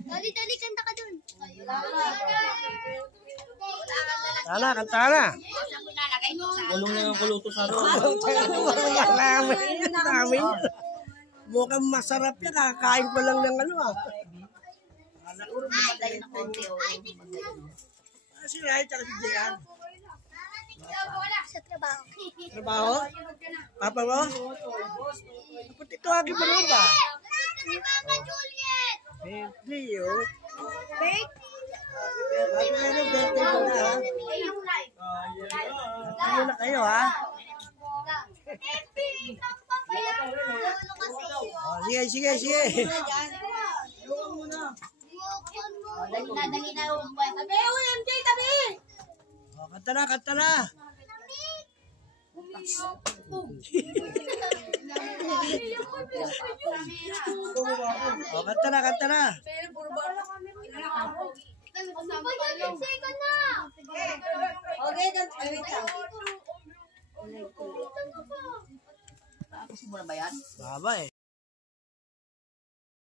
Dali-dali, kanta ka dun. Tala, kanta na. Kulong na yung kuluto sa roon. Namin. Mukhang masarap yan. Kakain ko lang ng ano ah. Si Rai, tsaka si Jian. Sa trabaho. Trabaho? Papa mo? Ba't ito aking mo ba? Si Mama Juliet! Birthday yun. Birthday? Birthday mo na ha? Ano na kayo ha? Sige, sige, sige. Dali na yung tabi. Uy, MJ, tabi! Kanta na, kanta na. Kanta na, kanta na. Okay, wait lang. Tapos mo na ba yan? Baba eh.